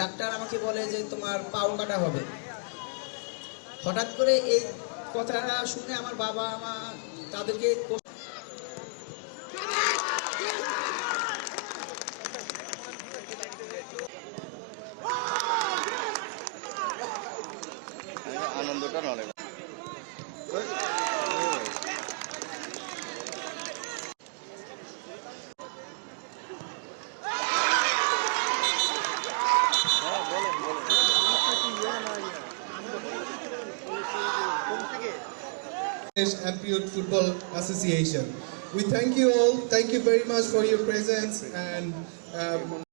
Doctor আমাকে বলে যে তোমার পাও কাটা হবে। হঠাৎ করে এই কথাটা শুনে আমার বাবা, মা তাদেরকে আনন্দটা নড়ে Ampute Football Association. We thank you all. Thank you very much for your presence and um,